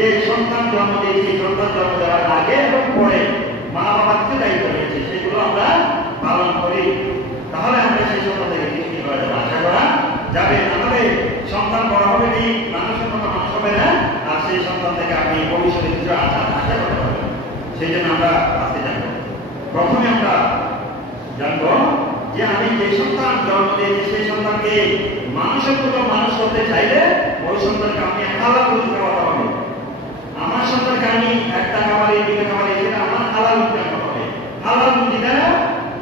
যে সন্তান জন্ম দিয়েছি, সন্তান জন্ম দেওয়ার আগে এবং পরে মা বাবার যে দায়িত্ব রয়েছে সেগুলো আমরা পালন করি, তাহলে আমরা সেই সন্তান থেকে কিছু করা যাবে, আশা করা যাবে। আমাদের সন্তান বড় হবে ঠিক, মানুষের মতো মানুষ হবে না, আর সেই সন্তান থেকে আপনি ভবিষ্যতে কিছু আশা করতে পারবেন। সেই জন্য আমরা আজকে জানবো, প্রথমে আমরা জানবো যে আমি যে সন্তান জন্ম দিয়েছি সেই সন্তানকে মানুষের মতো মানুষ করতে চাইলে ওই সন্তানকে আমি হালাল রুজি খাওয়াতে হবে। আমার সন্তানকে আমি একটা খাবারে দুটো খাবারে সেটা আমার হালাল ইনকাম করতে হবে, হালাল রুজিটা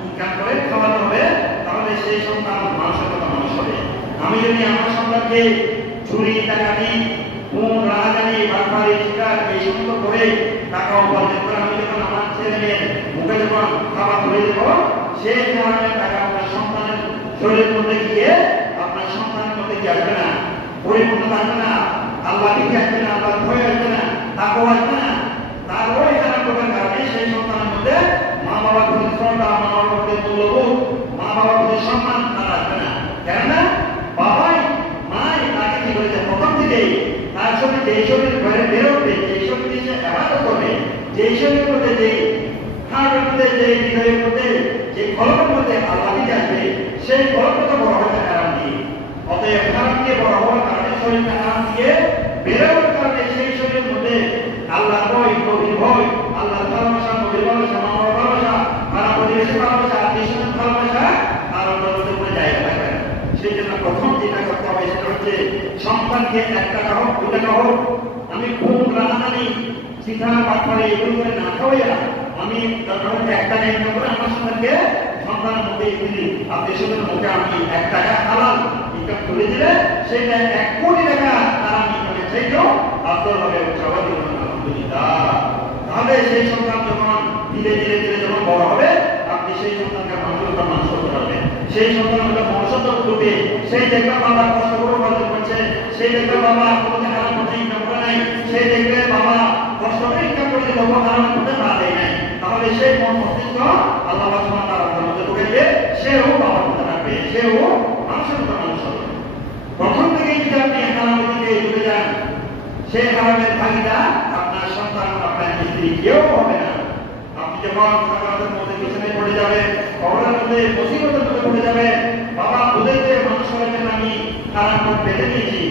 ইনকাম করে খাওয়াতে হবে, তাহলে সেই সন্তান মানুষের মতো মানুষ হবে। আমি যদি আমার সন্তানকে চুরি ডাকাতি খুন রাহাজানি বাটপারি শিকার এই সমস্ত করে টাকা উপার্জন করে আমি যখন আমার ছেলে মেয়ের মুখে যখন খাবার ধরে দেবো, সেই খাবারের টাকা আপনার সন্তানের শরীরের মধ্যে গিয়ে আপনার সন্তানের মধ্যে কি আসবে না, পরিপূর্ণ থাকবে না, আল্লাহ দিকে আসবে না, আল্লাহ ভয় আসবে না, তাকওয়া আসবে না। তার ওই খারাপ করার কারণে সেই সন্তানের মধ্যে মা বাবার প্রতি শ্রদ্ধা, মা বাবার প্রতি মূল্যবোধ, মা বাবার প্রতি সম্মান তার আসবে না। কেননা বাবাই মাই তাকে কি করেছে প্রথম থেকেই তার সঙ্গে যেই শরীর ঘরে বেরোবে, যেই শরীর সে আবাদত করবে, যেই শরীরের মধ্যে যেই হাড়ের মধ্যে যেই হৃদয়ের মধ্যে যে কলমের মধ্যে আল্লাহ দিকে আসবে, সেই কলমটা বড় হতে কারণ দিয়ে, অতএব কারণ দিয়ে বড় হওয়ার কারণে শরীরটা কারণ দিয়ে বেরোবার কারণে সেই শরীরের মধ্যে আল্লাহ ভয়, নবীর ভয়, আল্লাহ ভালোবাসা, নবীর ভালোবাসা, মামার ভালোবাসা, পাড়া প্রতিবেশীর ভালোবাসা, আত্মীয় স্বজনের ভালোবাসা তার অন্তরের উপরে জায়গা থাকবে। সেই জন্য প্রথম যেটা করতে হবে সেটা হচ্ছে সন্তানকে 1 টাকা হোক 2 টাকা হোক আমি খুব রাহানি শিখা বাটপারে এগুলো করে না খাওয়াইয়া আমি দরকার 1 টাকা ইনকাম করে আমার সন্তানকে সন্তানের মধ্যে দিলি, আত্মীয় স্বজনের মুখে আমি 1 টাকা হালাল ইনকাম করে দিলে সেটা 1 কোটি টাকা তারা ইনকামের চাইতেও আফদল হবে। আলহামদুলিল্লাহ। তাহলে সেই সন্তান যখন ধীরে ধীরে ধীরে যখন বড় হবে, আপনি সেই সন্তানকে মানুষের মানুষ করতে পারবেন। সেই সন্তান মনুষ্যত্ব করবে, সেই দেখবে বাবা কষ্ট করে উপার্জন করছে, সেই দেখবে বাবা কোনো হারাম করতে ইনকাম করে নাই, সেই দেখবে বাবা কষ্ট করে ইনকাম করে বাবা হারাম করতে না দেয় নাই, তাহলে সেই মন মস্তিষ্ক আল্লাহ সুবহানাহু ওয়া তাআলার মধ্যে ঢুকে দিবে, সেও বাবার মতো রাখবে, সেও মানুষের মতো মানুষ হবে। প্রথম থেকেই যদি আপনি হারামের দিকে ঢুকে যান, সেই হারামের ভাগিদার আপনার সন্তান, আপনার স্ত্রী কেউ হবে না। আপনি যখন সাকারাতের মধ্যে পিছনে পড়ে যাবে, কবরের মধ্যে মুসিবতের মধ্যে পড়ে যাবে, বাবা ওদেরকে মানুষ করার জন্য আমি হারাম পথ বেঁধে নিয়েছি,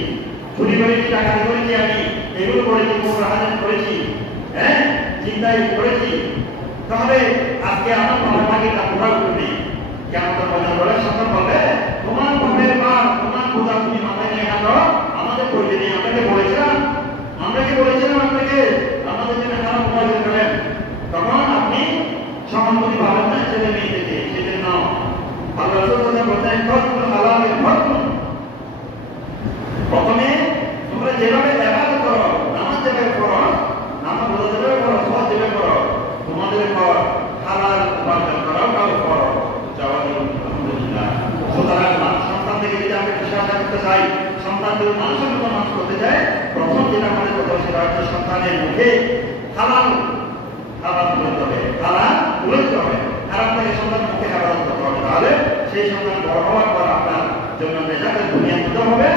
চুরি করেছি, ডাকাতি করেছি, আমি এগুলো করেছি, খুব রাহাজানি করেছি, হ্যাঁ চিন্তায় করেছি, তাহলে আজকে আমার বাবার ভাগিটা পুরা করবি কেমন কথা বলে সন্তান বলে তোমার বাপের মা তোমার বোঝা তুমি মাথায় নিয়ে হাঁটো, আমাদের করবে নেই, আপনাকে বলেছিলাম, আমরা কি বলেছিলাম আপনাকে আমাদের জন্য খারাপ উপার্জন করেন, তখন আপনি সহানুভূতি পাবেন না ছেলে মেয়ে থেকে। সেজন্য আল্লাহ রাসূল বলতেন প্রথমে তোমরা যেভাবে ইবাদত করো, নামাজ যেভাবে করো, নামাজ রোজা যেভাবে করো, সওয়াব যেভাবে করো, তোমাদের পর হালাল উপার্জন করাও কাউ করো। আলহামদুলিল্লাহ। সুতরাং সন্তান থেকে যদি আমরা কিছু আশা করতে চাই, সন্তান যদি মানুষের মতো মানুষ করতে চায়, প্রথম যেটা আমাদের কথা সেটা হচ্ছে সন্তানের মুখে হালাল তুলে দিতে হবে, হালাল তুলে দিতে হবে, হারাম থেকে সন্তান মুখে হালাল করতে হবে, তাহলে সেই সন্তান বড় হওয়ার পর আপনার জন্য নেজাতের দুনিয়া দিতে হবে।